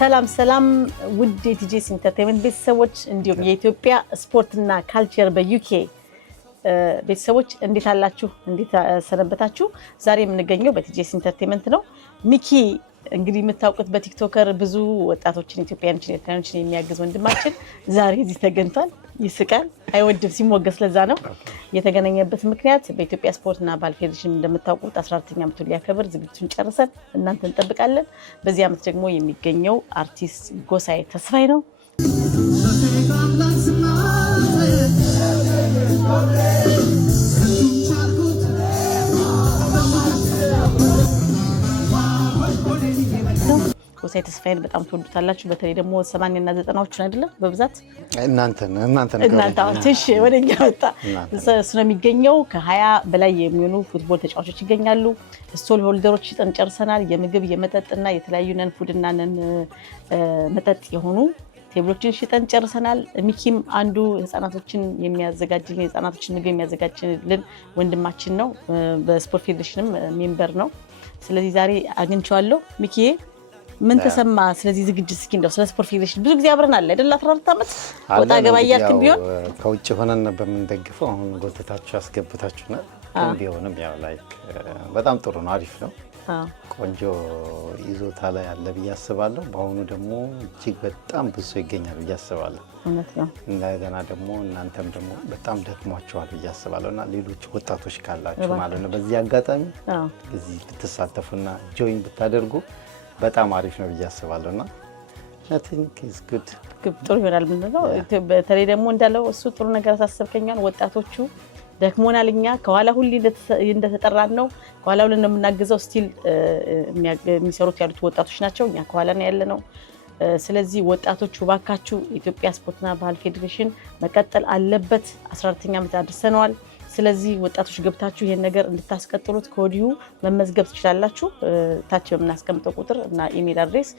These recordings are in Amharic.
ሰላም ውድ የቲጂኤስ ኢንተርቴይንመንት ቤተሰቦች እንዲሁም የኢትዮጵያ ስፖርትና ካልቸር በዩኬ ቤተሰቦች እንዴት አላችሁ? እንዴት ሰነበታችሁ? ዛሬ የምንገኘው በቲጂኤስ ኢንተርቴይንመንት ነው። ሚኪ እንግዲህ የምታውቁት በቲክቶከር ብዙ ወጣቶችን ኢትዮጵያውያንን ኤርትራውያንን የሚያግዝ ወንድማችን ዛሬ እዚህ ተገኝቷል። ይስቃል፣ አይወድም ሲሞገስ። ለዛ ነው የተገናኘበት ምክንያት በኢትዮጵያ ስፖርትና ባህል ፌዴሬሽን እንደምታውቁት 14ኛ ዓመቱን ሊያከብር ዝግጅቱን ጨርሰን እናንተ እንጠብቃለን። በዚህ ዓመት ደግሞ የሚገኘው አርቲስት ጎሳዬ ተስፋዬ ነው። ጎሳዬ ተስፋዬን በጣም ትወዱታላችሁ። በተለይ ደግሞ 80 እና 90ዎቹን አይደለም በብዛት እናንተ ትሽ ወደኛ ወጣ እሱ ነው የሚገኘው። ከ20 በላይ የሚሆኑ ፉትቦል ተጫዋቾች ይገኛሉ። ስቶል ሆልደሮች ሽጠን ጨርሰናል። የምግብ የመጠጥና የተለያዩ ነን ፉድና ነን መጠጥ የሆኑ ቴብሎችን ሽጠን ጨርሰናል። ሚኪም አንዱ ህፃናቶችን የሚያዘጋጅልን የህፃናቶችን ምግብ የሚያዘጋጅልን ወንድማችን ነው። በስፖርት ፌዴሬሽንም ሜምበር ነው። ስለዚህ ዛሬ አግኝቼዋለሁ። ሚኪዬ ምን ተሰማ ስለዚህ ዝግጅት? እስኪ እንደው ስለ ስፖርት ፌዴሬሽን ብዙ ጊዜ አብረን አለ አይደል? 14 ዓመት ወጣ ገባ እያልክም ቢሆን ከውጭ ሆነን ነበር የምንደግፈው። አሁን ጎተታችሁ አስገብታችሁናል። ቢሆንም ያው ላይክ በጣም ጥሩ ነው፣ አሪፍ ነው። ቆንጆ ይዞታ ላይ አለ ብዬ አስባለሁ። በአሁኑ ደግሞ እጅግ በጣም ብዙ ሰው ይገኛል ብዬ አስባለሁ። እውነት ነው። እንደገና ደግሞ እናንተም ደግሞ በጣም ደክሟቸዋል ብዬ አስባለሁ እና ሌሎች ወጣቶች ካላችሁ ማለት ነው በዚህ አጋጣሚ እዚህ ብትሳተፉና ጆይን ብታደርጉ በጣም አሪፍ ነው ብዬ አስባለሁና nothing is good ጥሩ ይሆናል። ምንድነው በተለይ ደግሞ እንዳለው እሱ ጥሩ ነገር አሳሰብከኛል። ወጣቶቹ ደክሞናል፣ እኛ ከኋላ ሁሉ እንደተጠራን ነው። ከኋላ ሁሉ እንደምናግዘው ስቲል የሚሰሩት ያሉት ወጣቶች ናቸው። እኛ ከኋላ ነው ያለነው። ስለዚህ ወጣቶቹ ባካችሁ ኢትዮጵያ ስፖርትና ባህል ፌዴሬሽን መቀጠል አለበት። 14ኛ ዓመት አድርሰናል። ስለዚህ ወጣቶች ገብታችሁ ይሄን ነገር እንድታስቀጥሉት ከወዲሁ መመዝገብ ትችላላችሁ። ታች በምናስቀምጠው ቁጥር እና ኢሜል አድሬስ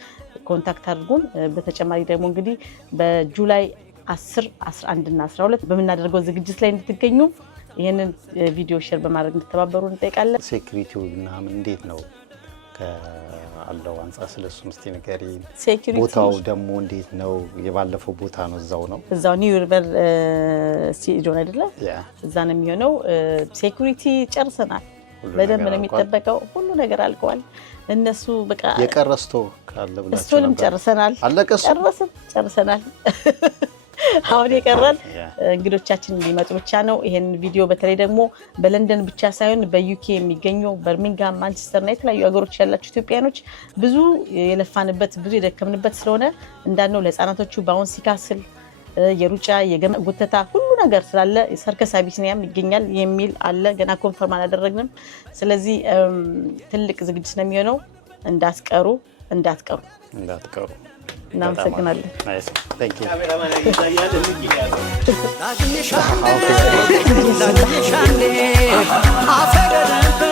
ኮንታክት አድርጉን። በተጨማሪ ደግሞ እንግዲህ በጁላይ 10፣ 11 እና 12 በምናደርገው ዝግጅት ላይ እንድትገኙ ይሄንን ቪዲዮ ሼር በማድረግ እንድትተባበሩ እንጠይቃለን። ሴኩሪቲው ምናምን እንዴት ነው አለው አንፃር ስለሱ ምስቲ ነገሪ። ቦታው ደግሞ እንዴት ነው? የባለፈው ቦታ ነው እዛው ኒው ሪቨር ስቴዲዮም አይደለ? እዛ ነው የሚሆነው። ሴኩሪቲ ጨርሰናል። በደንብ ነው የሚጠበቀው። ሁሉ ነገር አልቀዋል። እነሱ በቃ የቀረስቶ ካለ ብላችሁ እሱንም ጨርሰናል። አለቀስ ጨርሰናል። አሁን የቀረን እንግዶቻችን እንዲመጡ ብቻ ነው። ይሄን ቪዲዮ በተለይ ደግሞ በለንደን ብቻ ሳይሆን በዩኬ የሚገኙ በርሚንግሃም፣ ማንቸስተር እና የተለያዩ ሀገሮች ያላችሁ ኢትዮጵያኖች ብዙ የለፋንበት ብዙ የደከምንበት ስለሆነ እንዳልነው ለህፃናቶቹ ባውንስ ሲካስል የሩጫ የገመድ ጉተታ ሁሉ ነገር ስላለ ሰርከስ አቢሲኒያም ይገኛል የሚል አለ። ገና ኮንፈርም አላደረግንም። ስለዚህ ትልቅ ዝግጅት ነው የሚሆነው። እንዳትቀሩ። እናመሰግናለን። Thank you.